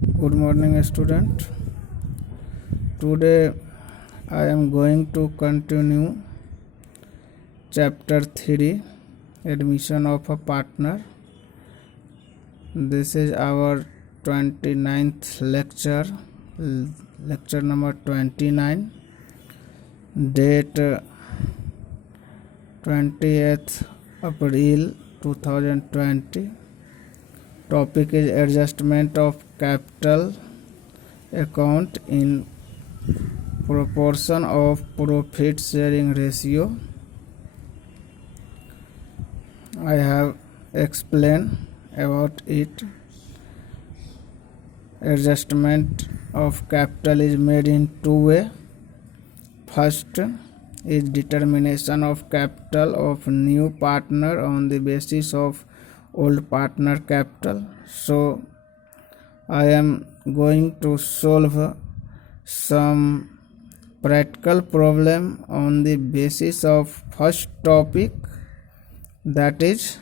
Good morning, student. Today I am going to continue chapter 3, admission of a partner. This is our 29th lecture, lecture number 29, date 20th April 2020. Topic is adjustment of capital account in proportion of profit sharing ratio. I have explained about it. Adjustment of capital is made in two ways. First is determination of capital of new partner on the basis of old partner capital. So I am going to solve some practical problem on the basis of first topic, that is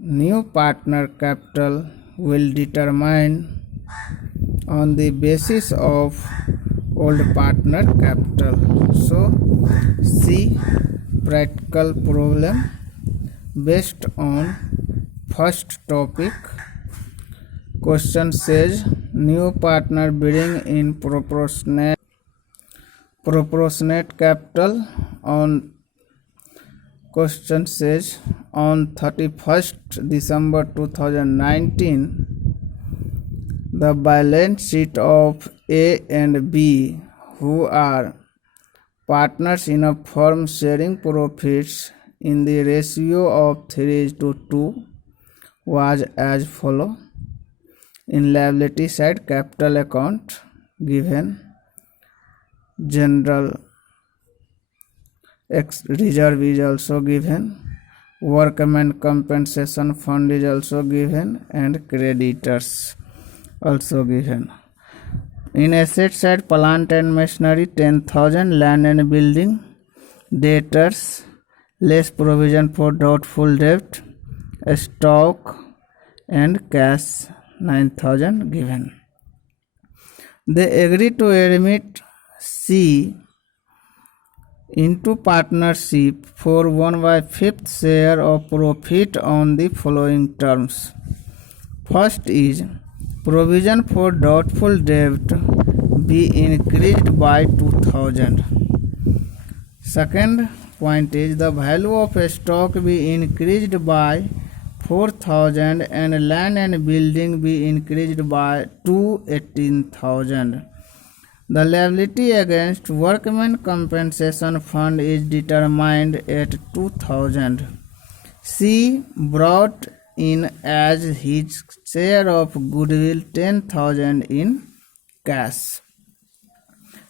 new partner capital will determine on the basis of old partner capital. So see practical problem based on first topic. Question says new partner bring in proportionate capital on question says on 31st December 2019 the balance sheet of A and B, who are partners in a firm sharing profits in the ratio of 3:2, was as follow. In liability side, capital account given, general reserve is also given, workman compensation fund is also given, and creditors also given. In asset side, plant and machinery 10,000, land and building, debtors, less provision for doubtful debt, stock and cash 9,000 given. They agree to admit C into partnership for 1/5 share of profit on the following terms. First is provision for doubtful debt be increased by 2,000. Second point is the value of stock be increased by 4,000 and land and building be increased by 18,000. The liability against workmen compensation fund is determined at 2,000. C brought in as his share of goodwill 10,000 in cash.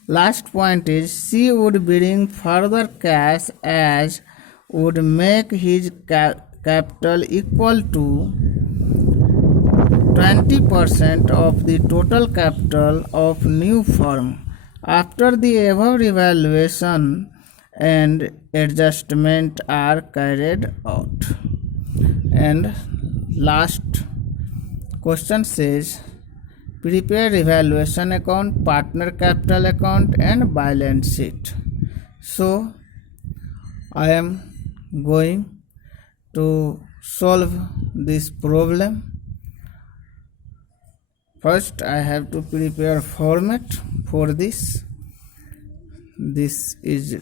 Last point is C would bring further cash as would make his capital equal to 20% of the total capital of new firm. After the above evaluation and adjustment are carried out. And last question says prepare evaluation account, partner capital account and balance sheet. So I am going to solve this problem. First I have to prepare format for this. This is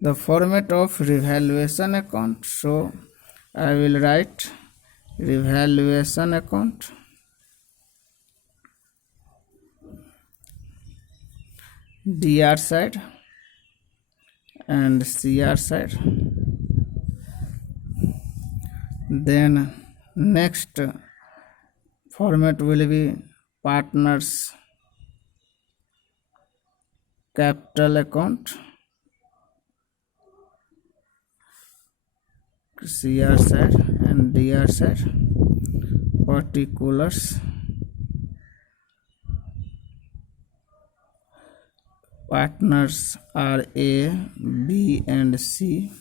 the format of revaluation account. So I will write revaluation account, DR side and CR side. Then next format will be partners capital account, CR side and DR side, particulars, partners are A, B and C,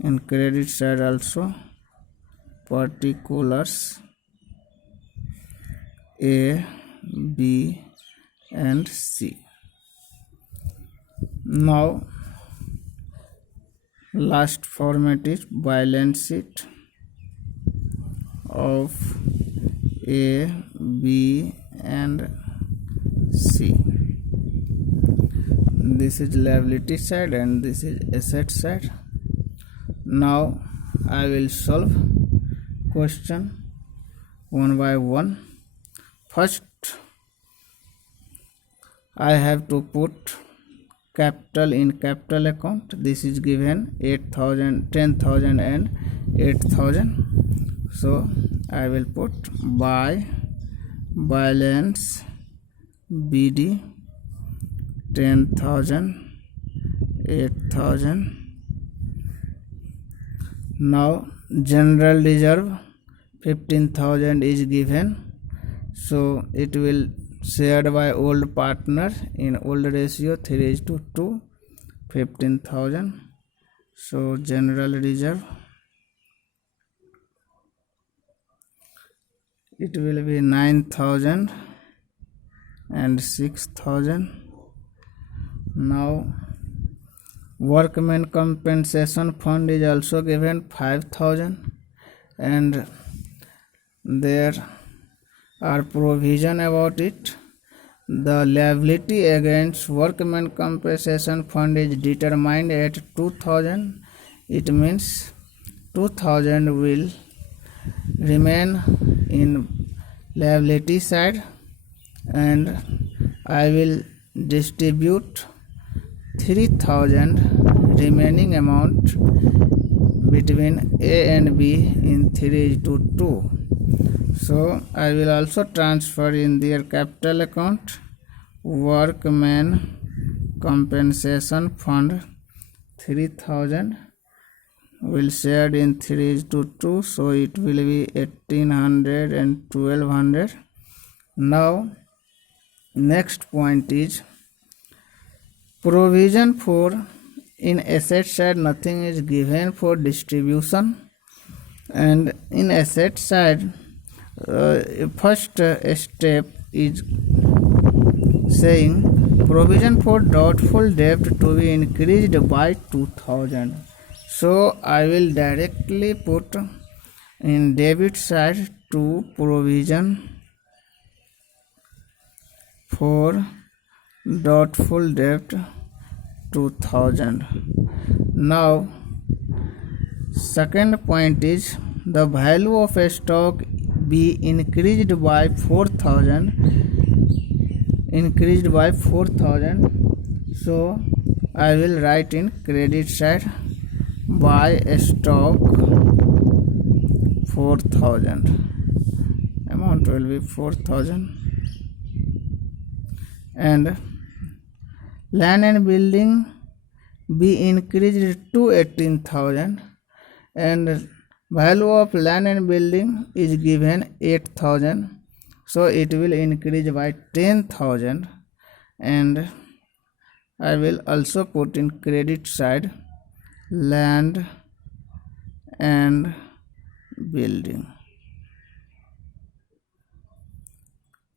and credit side also particulars, A, B and C. Now last format is balance sheet of A, B and C. This is liability side and this is asset side. Now I will solve question one by one. First, I have to put capital in capital account. This is given 8,000, 10,000 and 8,000. So I will put by balance BD 10,000, 8,000. Now general reserve 15,000 is given, so it will shared by old partner in old ratio 3:2, 15,000. So general reserve it will be 9,000 and 6,000. Now workman compensation fund is also given 5,000 and there are provision about it. The liability against workman compensation fund is determined at 2,000. It means 2,000 will remain in liability side and I will distribute 3,000 remaining amount between A and B in 3:2. So I will also transfer in their capital account workman compensation fund 3,000 will shared in 3:2, so it will be 1,800 and 1,200. Now next point is provision for in asset side nothing is given for distribution, and in asset side first step is saying provision for doubtful debt to be increased by 2,000. So I will directly put in debit side to provision for doubtful debt 2,000. Now second point is the value of a stock be increased by 4,000. So I will write in credit side buy a stock 4,000. Amount will be 4,000. And land and building be increased to 18,000 and value of land and building is given 8,000, so it will increase by 10,000 and I will also put in credit side land and building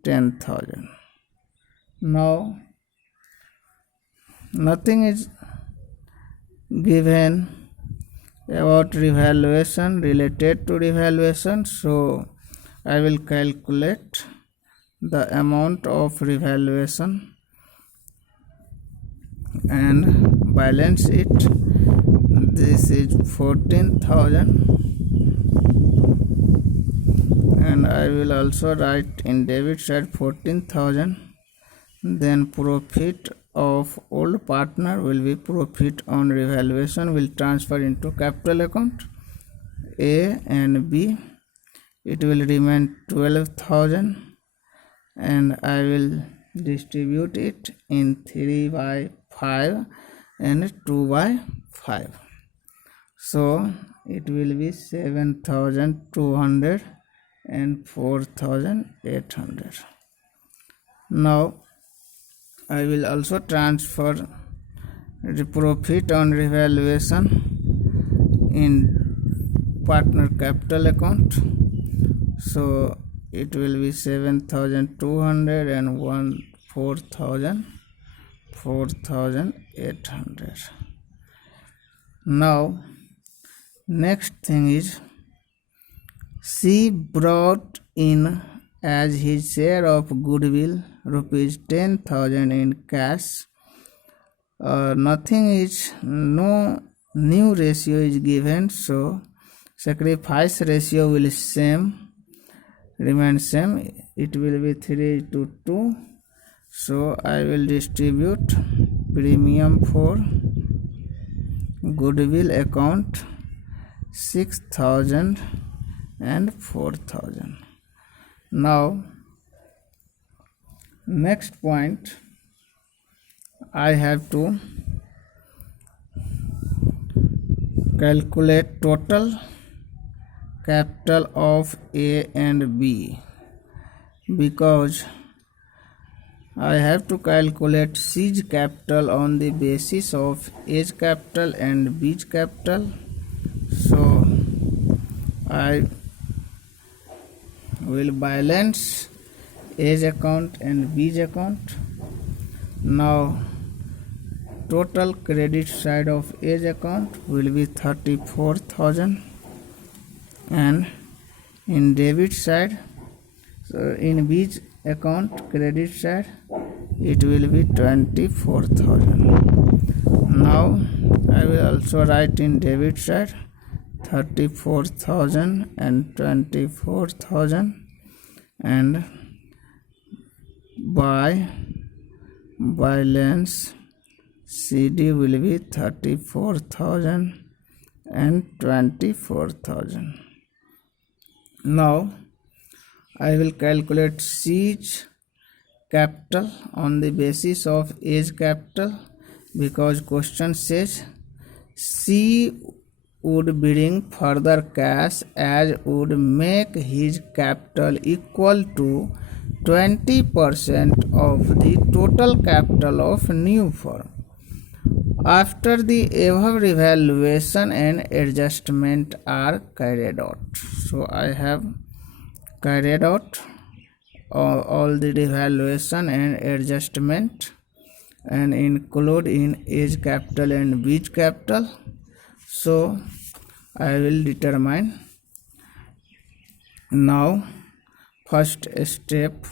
10,000. Now nothing is given about revaluation related to revaluation, so I will calculate the amount of revaluation and balance it. This is 14,000 and I will also write in debit side 14,000. Then profit of old partner will be profit on revaluation will transfer into capital account A and B. It will remain 12,000 and I will distribute it in 3/5 and 2/5. So it will be 7,200 and 4,800. Now I will also transfer the profit on revaluation in partner capital account. So it will be 7,200 and 4,800. Now next thing is, she brought in as his share of goodwill rupees 10,000 in cash. Nothing is, no new ratio is given, so sacrifice ratio will remain same. It will be 3:2. So I will distribute premium for goodwill account 6,000 and 4,000. Now next point, I have to calculate total capital of A and B, because I have to calculate C's capital on the basis of A's capital and B's capital. So I will balance A's account and B's account. Now total credit side of A's account will be 34,000, and in debit side, so in B's account credit side, it will be 24,000. Now I will also write in debit side 34,000 and 24,000, and by balance CD will be 34,000 and 24,000. Now I will calculate C's capital on the basis of A's capital, because question says C would bring further cash as would make his capital equal to 20% of the total capital of new firm. After the above revaluation and adjustment are carried out. So I have carried out all the revaluation and adjustment and include in A's capital and B's capital. So I will determine. Now first step,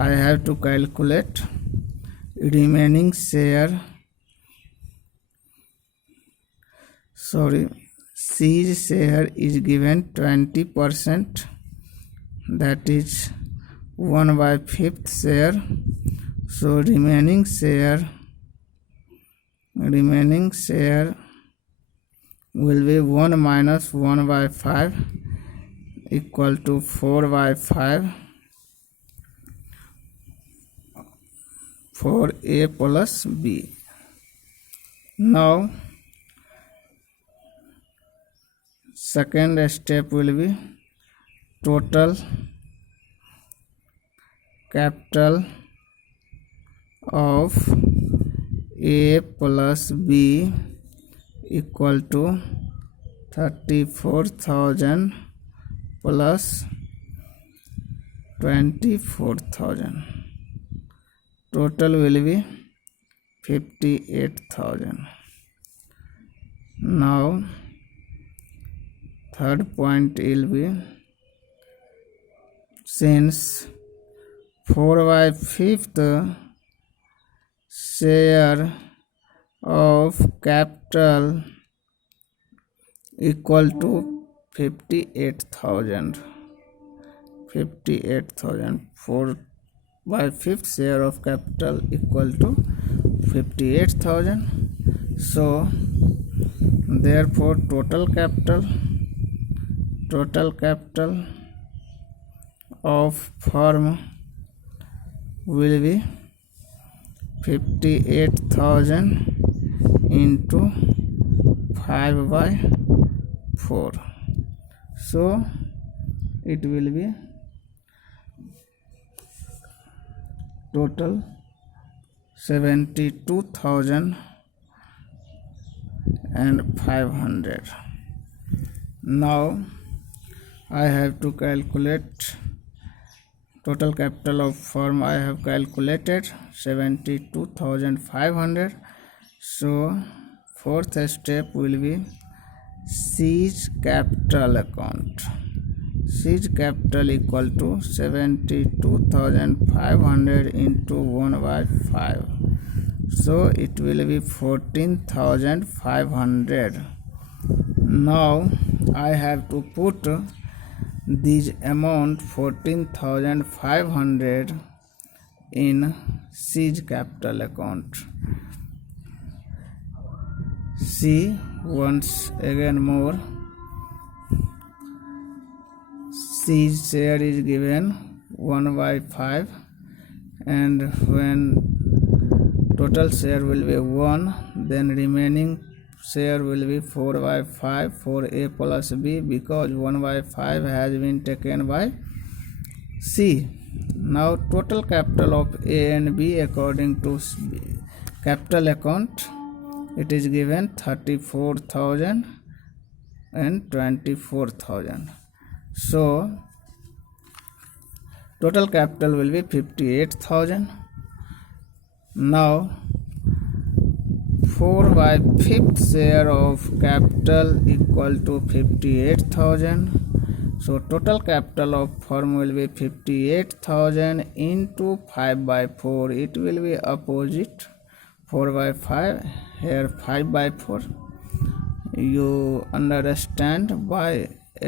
I have to calculate remaining share, C's share is given 20%, that is 1/5 share. So remaining share will be 1 minus 1/5 equal to 4/5 for A plus B. Now second step will be total capital of A plus B equal to 34,000 plus 24,000. Total will be 58,000. Now third point will be, since 4/5 share of capital equal to 58,000. 4/5 share of capital equal to 58,000. So therefore total capital of firm will be 58,000 into 5/4. So it will be total 72,500. Now I have to calculate total capital of firm. I have calculated 72,500. So fourth step will be seize capital account. Seize capital equal to 72,500 into 1/5. So it will be 14,500. Now I have to put this amount 14,500 in seize capital account. See once again more. Seize share is given 1/5, and when total share will be 1, then remaining share will be 4/5 for A plus B, because 1/5 has been taken by C. Now total capital of A and B according to capital account, it is given 34,000 and 24,000. So total capital will be 58,000. Now 4/5 share of capital equal to 58,000. So total capital of firm will be 58,000 into 5/4. It will be opposite 4/5. Here 5/4. You understand by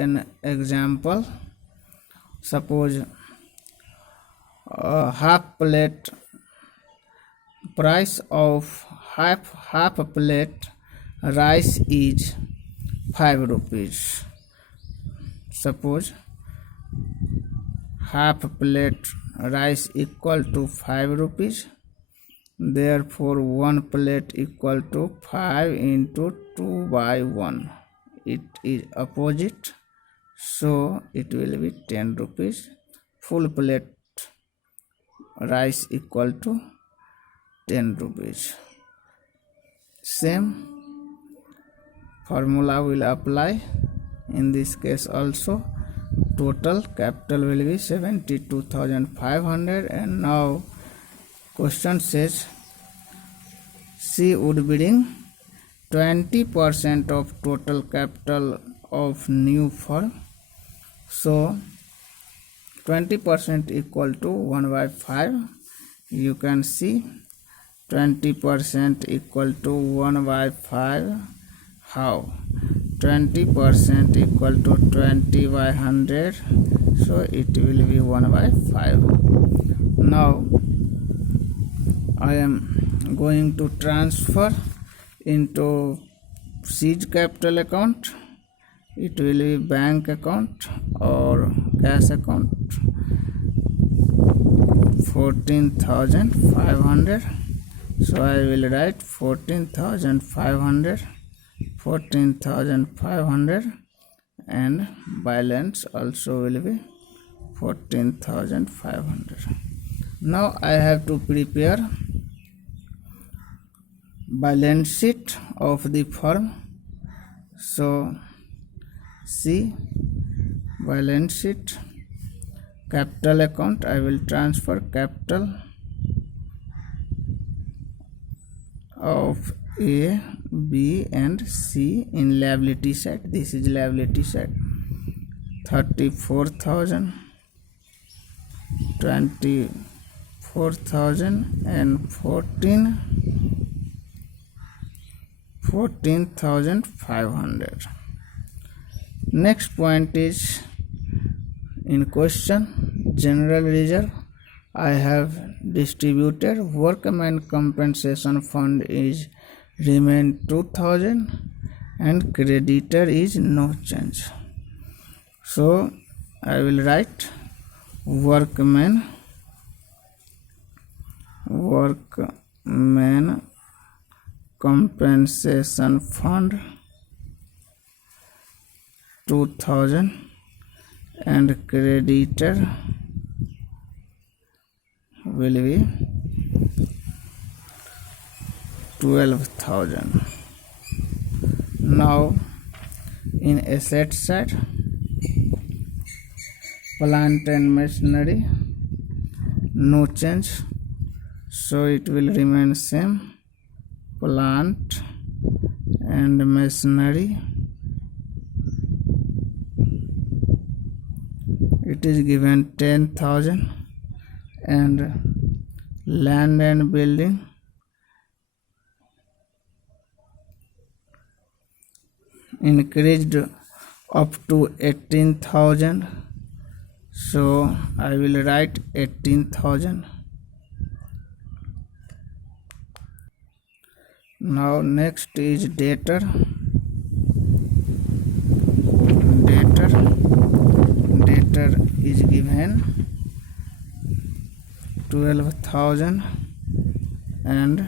an example. Suppose half plate, price of half plate rice is 5 rupees. Suppose half plate rice equal to 5 rupees. Therefore 1 plate equal to 5 into 2/1. It is opposite, so it will be 10 rupees. Full plate rice equal to 10 rupees. Same formula will apply in this case also. Total capital will be 72,500. And now question says C would bring 20% of total capital of new firm. So 20% equal to 1/5. You can see 20% equal to 1/5. How? 20% equal to 20/100. So it will be 1/5. Now I am going to transfer into seize capital account. It will be bank account or cash account. 14,500. So I will write 14,500, and balance also will be 14,500. Now I have to prepare balance sheet of the firm. So see balance sheet, capital account. I will transfer capital of A, B and C in liability side. This is liability side. 34,000, 24,000 and 14,500. Next point is in question general reserve. I have distributed workman compensation fund is remain 2,000 and creditor is no change. So I will write workman compensation fund 2,000 and creditor will be 12,000. Now in asset side plant and machinery, no change, so it will remain same. Plant and machinery, it is given 10,000, and land and building increased up to 18,000, so I will write 18,000. Now next is debtor. Debtor is given 12,000 and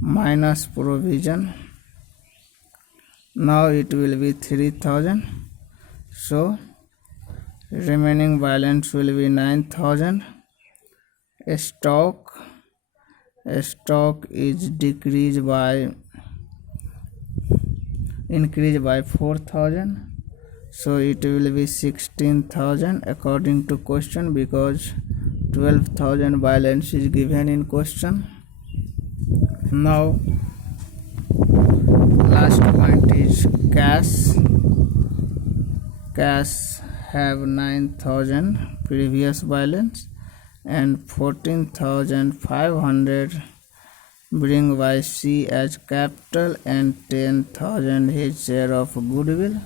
minus provision. Now it will be 3,000, so remaining balance will be 9,000. Stock is increased by 4,000, so it will be 16,000 according to question, because 12,000 balance is given in question. Now last point is cash. Cash have 9,000 previous balance and 14,500 bring by C as capital and 10,000 his share of goodwill.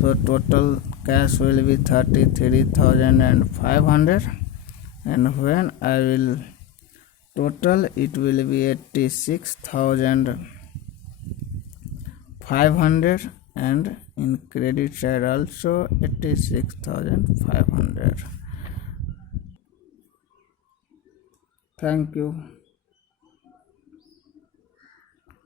So total cash will be 33,500, and when I will total, it will be 86,500, and in credit side also 86,500. Thank you.